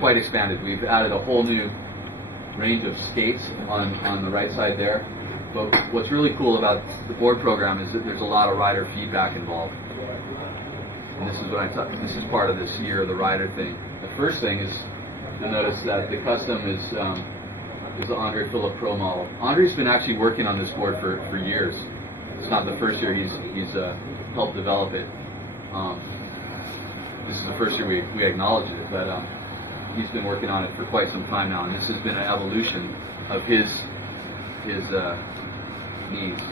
quite expanded. We've added a whole new range of skates on the right side there. But what's really cool about the board program is that there's a lot of rider feedback involved. And this is what I thought. This is part of this year of the rider thing. The first thing is you'll notice that the custom is the Andre Phillip Pro model. Andre's been actually working on this board for years. It's not the first year he's helped develop it. This is the first year we acknowledge it, but he's been working on it for quite some time now, and this has been an evolution of his needs.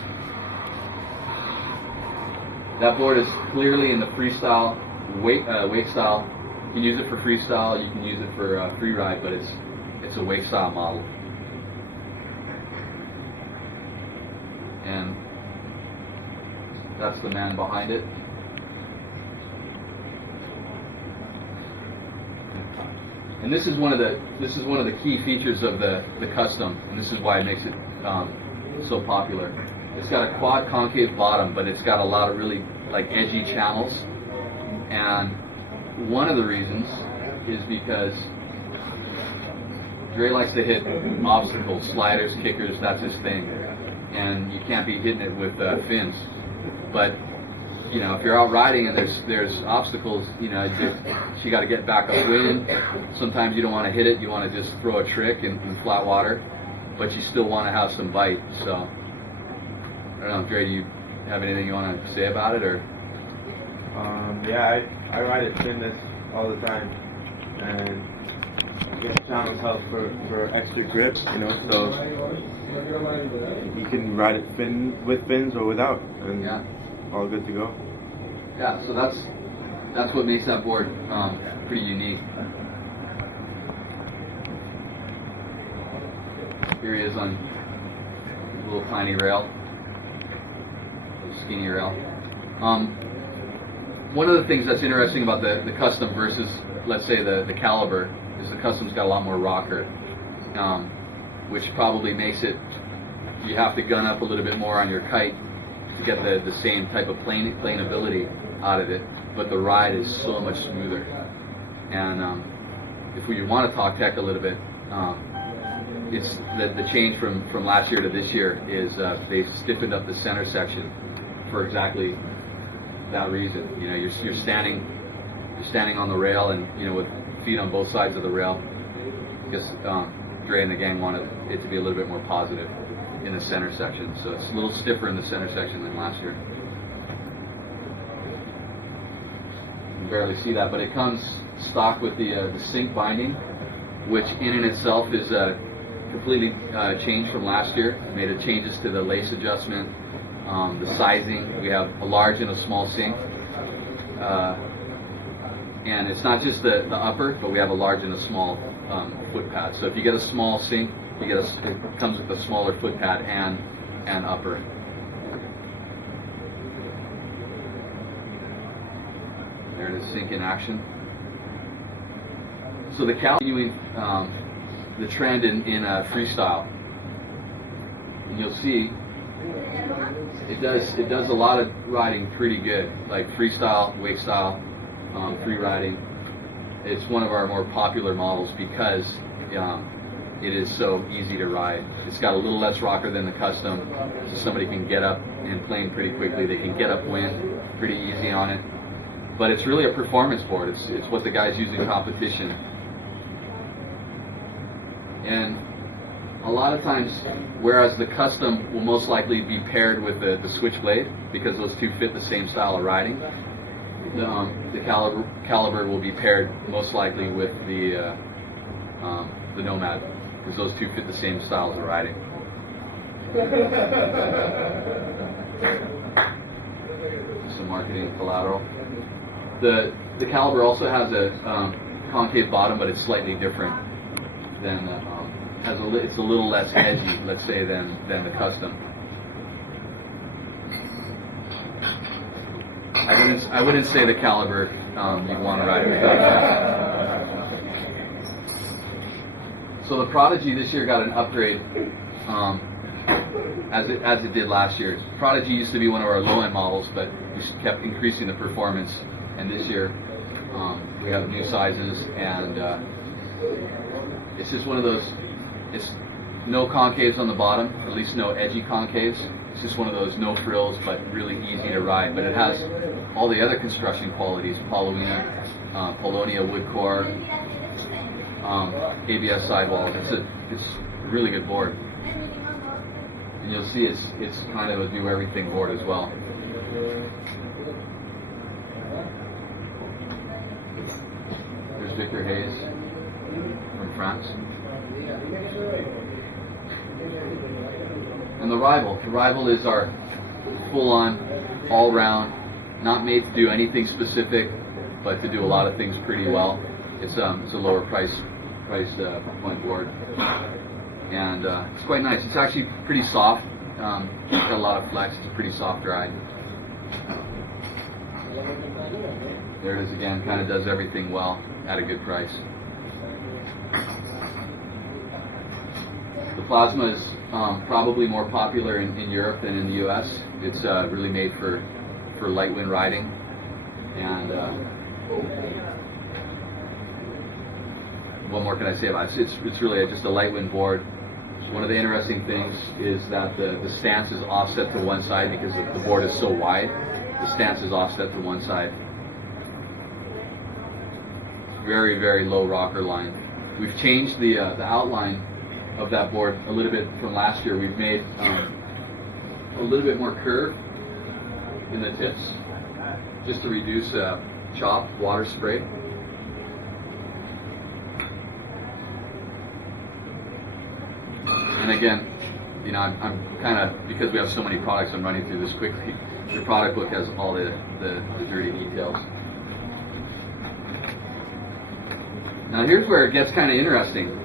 That board is clearly in the freestyle wake style. You can use it for freestyle, you can use it for free ride, but it's a wake style model. And that's the man behind it. And this is one of the key features of the custom, and this is why it makes it so popular. It's got a quad concave bottom, but it's got a lot of really edgy channels. And one of the reasons is because Dre likes to hit obstacles, sliders, kickers. That's his thing, and you can't be hitting it with fins. But if you're out riding and there's obstacles, you got to get back upwind. Sometimes you don't want to hit it. You want to just throw a trick in flat water, but you still want to have some bite. So I don't know, Dre, do you have anything you want to say about it, or? Yeah, I ride it finless all the time, and the channels help for extra grip, so you can ride it with fins or without, and yeah, all good to go. Yeah, so that's what makes that board pretty unique. Here he is on a little tiny rail, little skinny rail. One of the things that's interesting about the custom versus, let's say, the caliber is the custom's got a lot more rocker, which probably makes it, you have to gun up a little bit more on your kite to get the same type of planeability out of it, but the ride is so much smoother. And if we want to talk tech a little bit, it's the change from last year to this year is they stiffened up the center section for exactly that reason. You're standing on the rail, and with feet on both sides of the rail, because Dre and the gang wanted it to be a little bit more positive in the center section, so it's a little stiffer in the center section than last year. You can barely see that, but it comes stock with the sync binding, which in and itself is completely changed from last year. Made changes to the lace adjustment, the sizing. We have a large and a small sync, and it's not just the upper, but we have a large and a small foot pad. So if you get a small sync, it comes with a smaller foot pad and upper. There it is, sync in action. So the continuing the trend in freestyle, and you'll see it does a lot of riding pretty good, like freestyle, wake style, free riding. It's one of our more popular models because it is so easy to ride. It's got a little less rocker than the custom, so somebody can get up and plane pretty quickly. They can get upwind pretty easy on it. But it's really a performance board. It's what the guys use in competition. And a lot of times, whereas the custom will most likely be paired with the switchblade because those two fit the same style of riding, the caliber will be paired most likely with the Nomad, because those two fit the same styles of riding. Some marketing collateral. The caliber also has a concave bottom, but it's slightly different than it's a little less edgy, let's say, than the custom. I wouldn't say the caliber you want to ride it without. So the Prodigy this year got an upgrade, as it did last year. Prodigy used to be one of our low-end models, but we kept increasing the performance. And this year we have new sizes, and It's just one of those, it's no concaves on the bottom, at least no edgy concaves. It's just one of those no frills, but really easy to ride. But it has all the other construction qualities: Polonia wood core, ABS sidewalls. It's a really good board, and you'll see it's kind of a do everything board as well. There's Victor Hayes from France. And the Rival is our full-on, all-round, not made to do anything specific, but to do a lot of things pretty well. It's a lower price point board, and it's quite nice. It's actually pretty soft. It's got a lot of flex. It's a pretty soft ride. There it is again. Kind of does everything well at a good price. The Plasma is probably more popular in Europe than in the U.S. It's really made for light wind riding, and what more can I say about it? It's really just a light wind board. One of the interesting things is that the stance is offset to one side because the board is so wide. The stance is offset to one side. Very, very low rocker line. We've changed the outline of that board a little bit from last year. We've made a little bit more curve in the tips, just to reduce chop, water spray. And again, you know, I'm kind of, because we have so many products, I'm running through this quickly. The product book has all the dirty details. Now here's where it gets kind of interesting.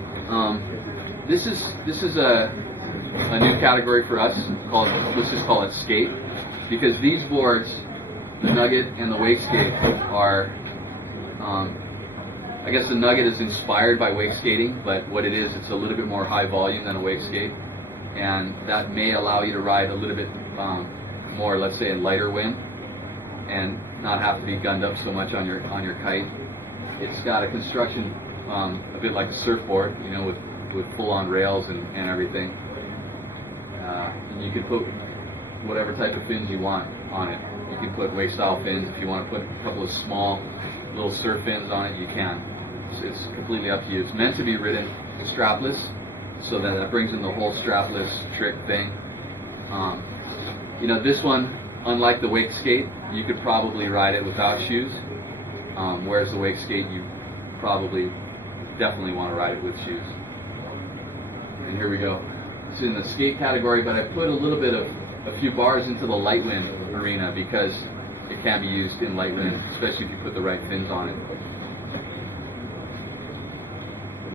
This is a new category for us called, let's just call it skate, because these boards, the Nugget and the Wake Skate, are, I guess the Nugget is inspired by wake skating, but what it is, it's a little bit more high volume than a wake skate, and that may allow you to ride a little bit more, let's say, in lighter wind, and not have to be gunned up so much on your kite. It's got a construction a bit like a surfboard, you know, with full-on rails and everything. And you can put whatever type of fins you want on it. You can put wake-style fins. If you want to put a couple of small little surf fins on it, you can. It's completely up to you. It's meant to be ridden strapless, so that brings in the whole strapless trick thing. You know, this one, unlike the wake skate, you could probably ride it without shoes, whereas the wake skate, you probably definitely want to ride it with shoes. And here we go. It's in the skate category, but I put a few bars into the light wind arena because it can be used in light wind, especially if you put the right fins on it.